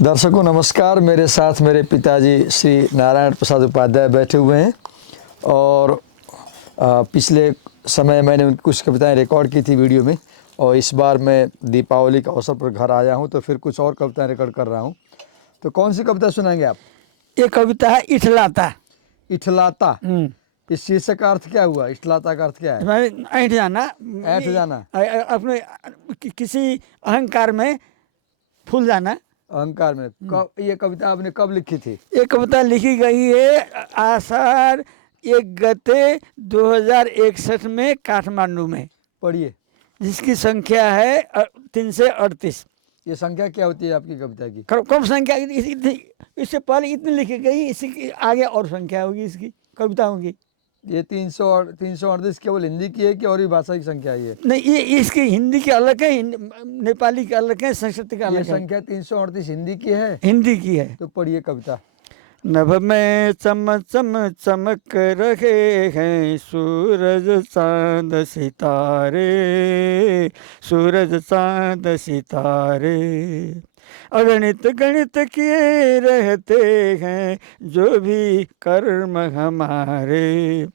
दर्शकों नमस्कार। मेरे साथ मेरे पिताजी श्री नारायण प्रसाद उपाध्याय बैठे हुए हैं और पिछले समय मैंने उनकी कुछ कविताएं रिकॉर्ड की थी वीडियो में, और इस बार मैं दीपावली के अवसर पर घर आया हूं तो फिर कुछ और कविताएं रिकॉर्ड कर रहा हूं। तो कौन सी कविता सुनाएंगे आप? ये कविता है इठलाता। इठलाता। इस शीर्षक का अर्थ क्या हुआ? इठलाता का अर्थ क्या है? ऐठ जाना, ऐठ जाना, अपने किसी अहंकार में फूल जाना। अहंकार में। कब ये कविता आपने कब लिखी थी? ये कविता लिखी गई है आषाढ़ 1 गते 2061 में काठमांडू में, पढ़िए। जिसकी संख्या है 338। ये संख्या क्या होती है आपकी कविता की? कम संख्या, इससे पहले इतनी लिखी गई, इसी आगे और संख्या होगी इसकी कविताओं की। ये 338 केवल हिंदी की है कि और भी भाषा की संख्या है? नहीं, ये इसकी हिंदी की अलग है, नेपाली की अलग है, संस्कृत का अलग है। संख्या 338 हिंदी की है? हिंदी की है। तो पढ़िए कविता। नभ में चम चम चमक रहे हैं सूरज चांद सितारे, सूरज चांद सितारे। अगणित गणित किए रहते हैं जो भी कर्म हमारे,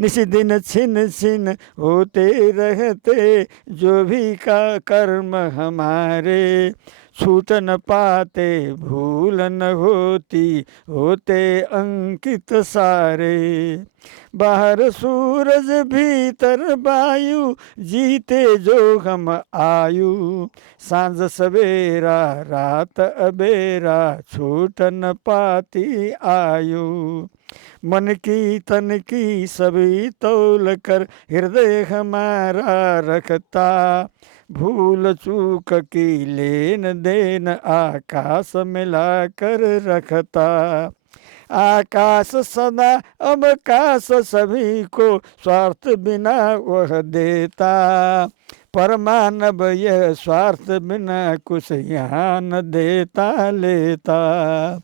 निसी दिन छिन छिन होते रहते जो भी का कर्म हमारे। छूट न पाते भूल न होती होते अंकित सारे। बाहर सूरज भीतर वायु जीते जो हम आयु, सांझ सवेरा रात अबेरा छूट न पाती आयु। मन की तन की सभी तौल कर हृदय हमारा रखता, भूल चूक की लेन देन आकाश मिला कर रखता। आकाश सदा अवकाश सभी को स्वार्थ बिना वह देता, परमानव यह स्वार्थ बिना कुछ यहाँ न देता लेता।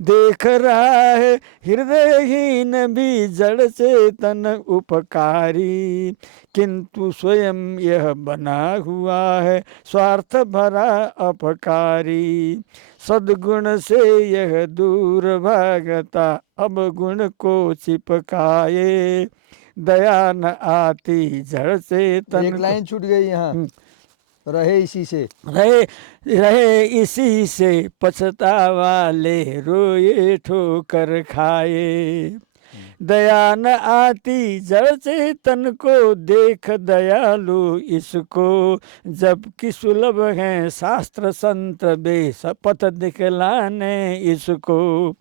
देख रहा है हृदयहीन भी जड़ चेतन उपकारी, किंतु स्वयं यह बना हुआ है स्वार्थ भरा अपकारी। सद्गुण से यह दूर भागता अब गुण को चिपकाए, दया न आती जड़ चेतन। एक लाइन छूट गई यहाँ, रहे इसी से। रहे इसी से पछतावा ले रोए ठोकर खाए। दया न आती जड़ चेतन को देख दयालु इसको, जबकि सुलभ है शास्त्र संत बेस पथ दिखलाने इसको।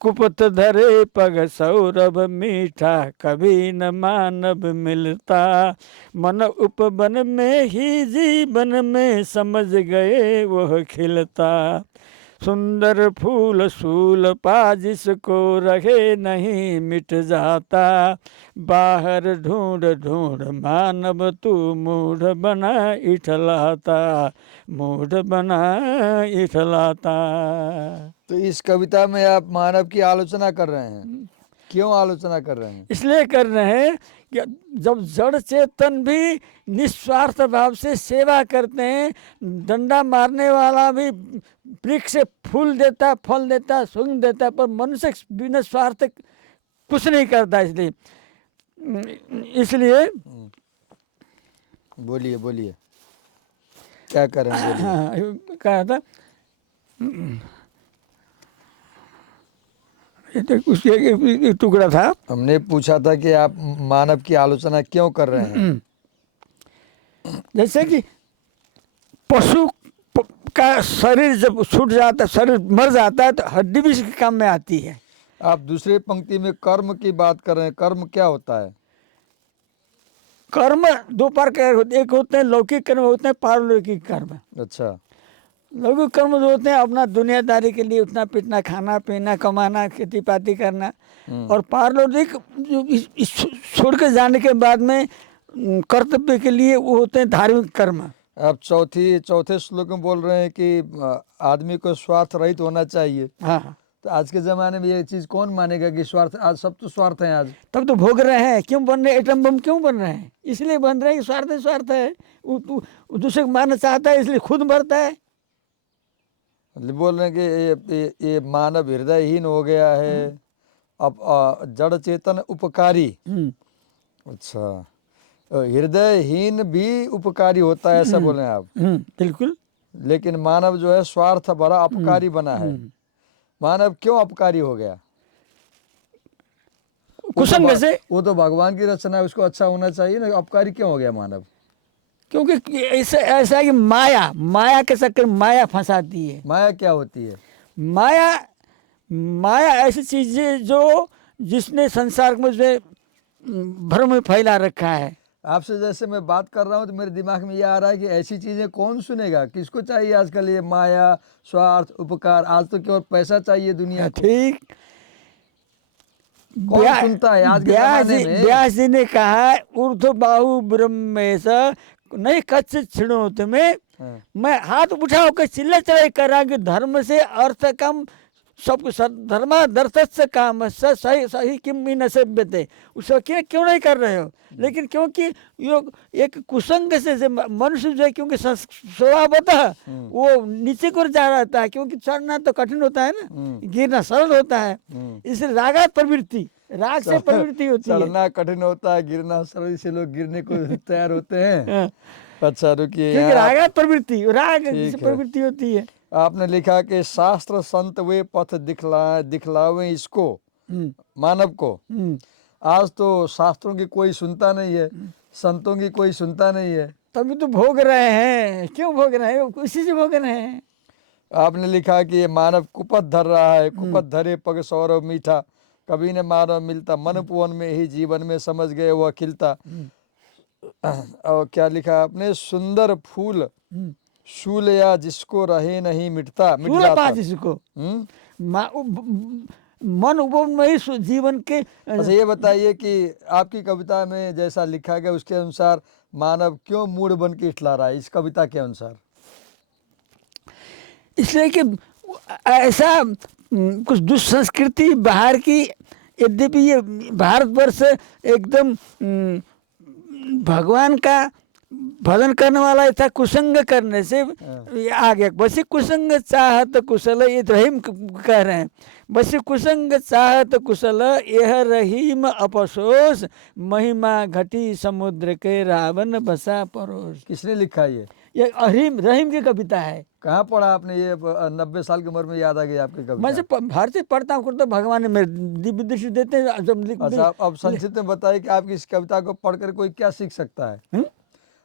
कुपथ धरे पग सौरभ मीठा कभी न मानव मिलता, मन उपवन में ही जीवन में समझ गए वह खिलता। सुंदर फूल सूल पा जिसको रहे नहीं मिट जाता, बाहर ढूंढ ढूंढ मानव तू मूढ़ बना इठलाता, मूढ़ बना इठलाता। तो इस कविता में आप मानव की आलोचना कर रहे हैं। क्यों आलोचना कर रहे हैं? इसलिए कर रहे हैं कि जब जड़ चेतन भी निस्वार्थ भाव से सेवा करते हैं, डंडा मारने वाला भी वृक्ष से फूल देता, फल देता, सुगंध देता, पर मनुष्य बिना स्वार्थ कुछ नहीं करता। इसलिए बोलिए बोलिए, क्या कर रहे हैं? हाँ, कहा था उसके टुकड़ा था। हमने पूछा था कि आप मानव की आलोचना क्यों कर रहे हैं? जैसे कि पशु का शरीर जब छूट जाता है, शरीर मर जाता है, तो हड्डी भी इसके काम में आती है। आप दूसरे पंक्ति में कर्म की बात कर रहे हैं। कर्म क्या होता है? कर्म दो प्रकार के होते हैं, एक होते हैं लौकिक कर्म, होते हैं पारलौकिक कर्म। अच्छा। लौकिक कर्म जो होते हैं अपना दुनियादारी के लिए उठना पीटना, खाना पीना, कमाना, खेती पाती करना। और पारलौकिक छोड़ के जाने के बाद में कर्तव्य के लिए वो होते हैं धार्मिक कर्म। आप चौथे श्लोक में बोल रहे हैं कि आदमी को स्वार्थ रहित होना चाहिए। हाँ, तो आज के ज़माने में ये चीज़ कौन मानेगा कि स्वार्थ? आज सब तो स्वार्थ है। आज तब तो भोग रहे हैं। क्यों बन रहे एटम बम? क्यों बन रहे हैं? इसलिए बन रहे हैं कि स्वार्थ है। दूसरे को मारना चाहता है इसलिए खुद मरता है। मतलब बोल रहे हैं कि ये मानव हृदयहीन हो गया है, अब जड़ चेतन उपकारी। अच्छा, हृदयहीन भी उपकारी होता है ऐसा बोल रहे हैं आप। बिल्कुल। लेकिन मानव जो है स्वार्थ भरा अपकारी बना है। मानव क्यों अपकारी हो गया? कुसंग से। वो तो भगवान की रचना है, उसको अच्छा होना चाहिए ना, अपकारी क्यों हो गया मानव? क्योंकि ऐसा ऐसा है कि माया के चक्कर में माया फंसाती है। माया क्या होती है? माया माया ऐसी चीज है जो जिसने संसार में जो भ्रम में फैला रखा है। आपसे जैसे मैं बात कर रहा हूँ तो मेरे दिमाग में ये आ रहा है कि ऐसी चीजें कौन सुनेगा, किसको चाहिए आजकल ये माया, स्वार्थ, उपकार? आज तो केवल पैसा चाहिए दुनिया को। ठीक। कौन सुनता है आज के जमाने में? व्यास जी ने कहा ऊर्ध्व बाहु ब्रह्मेश नहीं कच्छ छिड़ोत में। हाँ। मैं हाथ उठाओ के चिल्ला चढ़ाई कर रहा कि धर्म से अर्थ कम सब धर्मादर्थ से काम सही सही किम भी न सभ्यते। उसको क्यों नहीं कर रहे हो? लेकिन क्योंकि योग एक कुसंग से मनुष्य जो है, क्योंकि स्वभावतः वो नीचे को जा रहता है, क्योंकि चढ़ना तो कठिन होता है ना, गिरना सरल होता है। इसलिए रागात प्रवृत्ति, राग से प्रवृत्ति होती है। चढ़ना कठिन होता है, गिरना सरल, इससे लोग गिरने को तैयार होते हैं। अच्छा रुकिए, क्योंकि रागात प्रवृत्ति, राग ठीक से है। प्रवृत्ति होती है। आपने लिखा कि शास्त्र संत वे पथ दिखलावे इसको, मानव को। आज तो शास्त्रों की कोई सुनता नहीं है, संतों की कोई सुनता नहीं है। तभी तो भोग रहे हैं। क्यों भोग रहे हैं? उसी से भोग रहे हैं। आपने लिखा कि ये मानव कुपथ धर रहा है, कुपथ धरे पग सौरव मीठा, कभी न मानव मिलता, मन पुवन में ही जीवन में समझ गए वह खिलता। और क्या लिखा आपने? सुंदर फूल शूल या जिसको रहे नहीं मिटता, मिट जाता। जिसको मन उपवन में ही जीवन के। अच्छा ये बताइए कि आपकी कविता में जैसा लिखा गया उसके अनुसार मानव क्यों मूढ़ बन के इठला रहा है, इस कविता के अनुसार? इसलिए कि ऐसा कुछ दुष्संस्कृति बाहर की, यद्यपि ये भारतवर्ष एकदम भगवान का भजन करने वाला था, कुसंग करने से ये आ गया। बस कुसंग चाहत कुशल, ये रहीम कह रहे हैं। बस कुसंग चाहत कुशल यह रहीम अपसोस, महिमा घटी समुद्र के रावण बसा परोस। किसने लिखा ये रहीम की कविता है। कहाँ पढ़ा आपने ये? 90 साल की उम्र में याद आ गई आपकी कविता? मैं से हर चीज पढ़ता हूँ, तो भगवान ने मेरे दिव्य दृष्टि देते हैं। जब अच्छा, अब संक्षिप्त में बताइए कि आपकी इस कविता को पढ़कर कोई क्या सीख सकता है?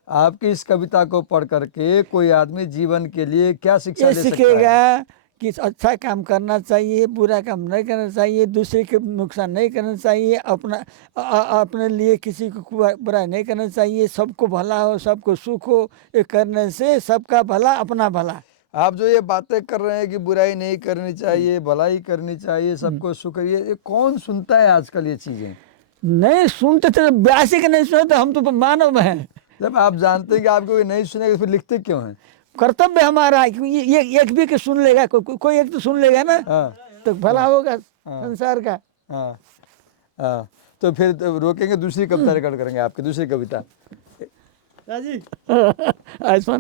आपकी इस कविता को पढ़ करके कोई आदमी जीवन के लिए क्या शिक्षा ले सकता है? सीखेगा कि अच्छा काम करना चाहिए, बुरा काम नहीं करना चाहिए, दूसरे के नुकसान नहीं करना चाहिए, अपने लिए किसी को बुरा नहीं करना चाहिए, सबको भला हो, सबको सुख हो। ये करने से सबका भला, अपना भला। आप जो ये बातें कर रहे हैं कि बुराई नहीं करनी चाहिए, भलाई करनी चाहिए, सबको सुख, ये कौन सुनता है आजकल ये चीजें? नहीं सुनते थे, ब्यासी के नहीं सुनते, हम तो मानव हैं। जब आप जानते हैं कि आपको ये नहीं सुनेगा, फिर लिखते क्यों हैं? कर्तव्य हमारा है, क्योंकि ये एक भी के सुन लेगा, कोई एक तो सुन लेगा ना। तो भला होगा संसार का। हाँ, तो फिर रोकेंगे, दूसरी कविता रिकॉर्ड करेंगे आपकी, दूसरी कविता। आयुष्मान